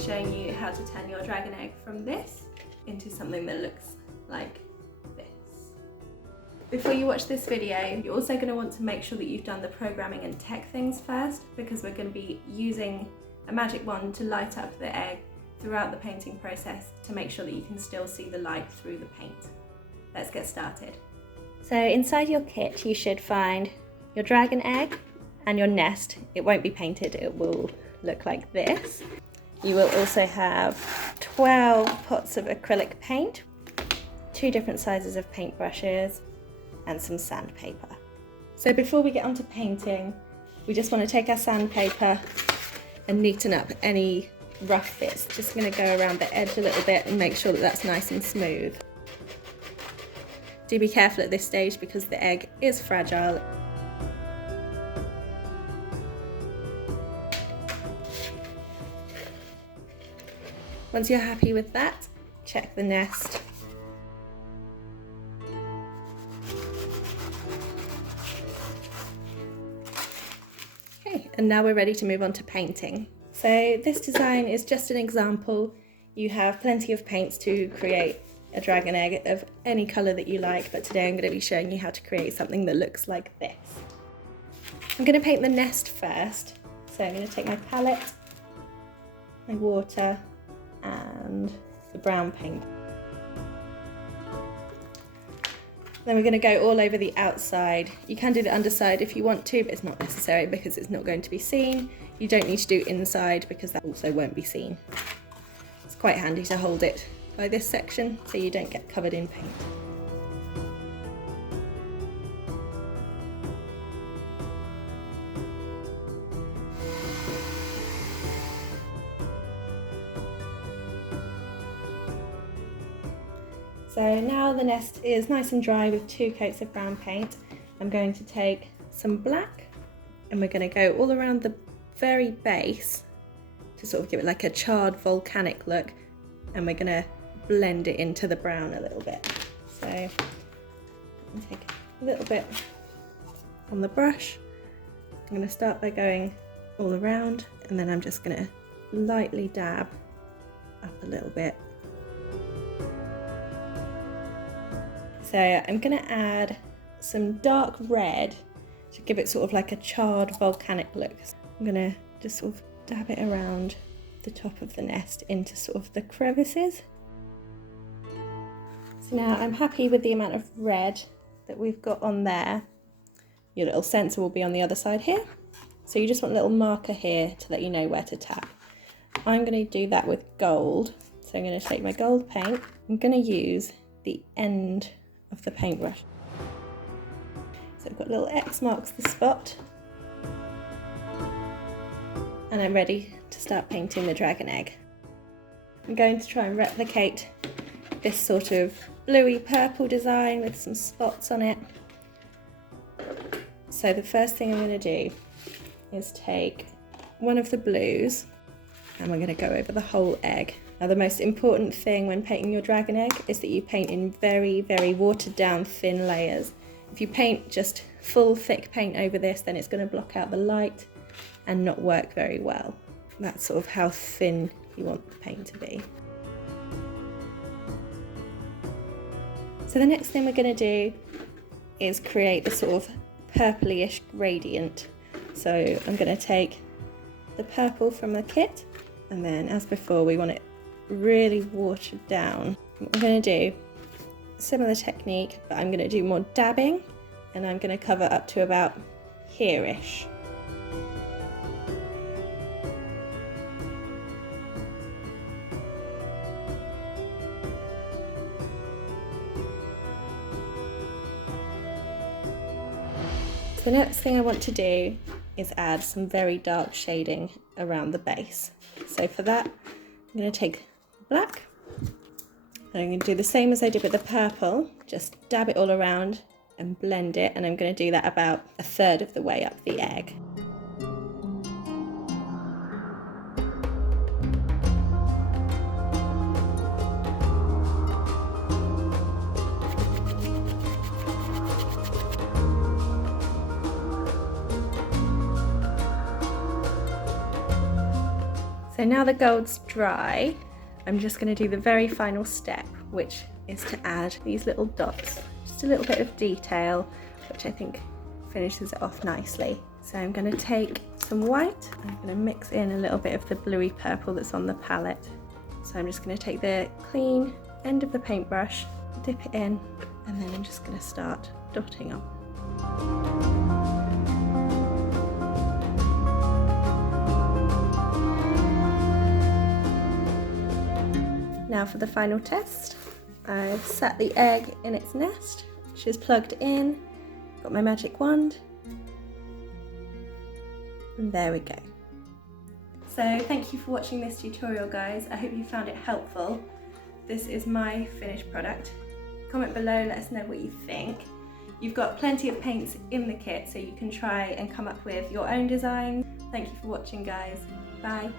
showing you how to turn your dragon egg from this into something that looks like this. Before you watch this video, you're also going to want to make sure that you've done the programming and tech things first, because we're going to be using a magic wand to light up the egg throughout the painting process to make sure that you can still see the light through the paint. Let's get started. So inside your kit you should find your dragon egg and your nest. It won't be painted, it will look like this. You will also have 12 pots of acrylic paint, 2 different sizes of paintbrushes, and some sandpaper. So before we get onto painting, we just want to take our sandpaper and neaten up any rough bits. Just going to go around the edge a little bit and make sure that that's nice and smooth. Do be careful at this stage because the egg is fragile. Once you're happy with that, check the nest. Okay, and now we're ready to move on to painting. So this design is just an example. You have plenty of paints to create a dragon egg of any colour that you like, but today I'm going to be showing you how to create something that looks like this. I'm going to paint the nest first. So I'm going to take my palette, my water, and the brown paint. Then we're going to go all over the outside. You can do the underside if you want to, but it's not necessary because it's not going to be seen. You don't need to do inside because that also won't be seen. It's quite handy to hold it by this section so you don't get covered in paint. So now the nest is nice and dry with 2 coats of brown paint. I'm going to take some black and we're going to go all around the very base to sort of give it like a charred volcanic look, and we're going to blend it into the brown a little bit. So I'm going to take a little bit on the brush. I'm going to start by going all around, and then I'm just going to lightly dab up a little bit. So I'm going to add some dark red to give it sort of like a charred volcanic look. I'm going to just sort of dab it around the top of the nest into sort of the crevices. So now I'm happy with the amount of red that we've got on there. Your little sensor will be on the other side here. So you just want a little marker here to let you know where to tap. I'm going to do that with gold. So I'm going to take my gold paint. I'm going to use the end of the paintbrush. So I've got a little X marks the spot. And I'm ready to start painting the dragon egg. I'm going to try and replicate this sort of bluey purple design with some spots on it. So the first thing I'm going to do is take one of the blues and we're going to go over the whole egg. Now the most important thing when painting your dragon egg is that you paint in very, very watered down thin layers. If you paint just full thick paint over this, then it's going to block out the light and not work very well. That's sort of how thin you want the paint to be. So the next thing we're going to do is create the sort of purplyish gradient. So I'm going to take the purple from the kit, and then as before we want it really watered down. What I'm going to do, similar technique, but I'm going to do more dabbing, and I'm going to cover up to about here-ish. The next thing I want to do is add some very dark shading around the base. So for that, I'm going to take black, and I'm going to do the same as I did with the purple, just dab it all around and blend it, and I'm going to do that about 1/3 of the way up the egg. So So now the gold's dry, I'm just going to do the very final step, which is to add these little dots. Just a little bit of detail, which I think finishes it off nicely. So I'm going to take some white, I'm going to mix in a little bit of the bluey purple that's on the palette. So I'm just going to take the clean end of the paintbrush, dip it in, and then I'm just going to start dotting on. Now for the final test, I've set the egg in its nest, which is plugged in, got my magic wand, and there we go. So thank you for watching this tutorial, guys. I hope you found it helpful. This is my finished product. Comment below, let us know what you think. You've got plenty of paints in the kit, so you can try and come up with your own design. Thank you for watching, guys. Bye.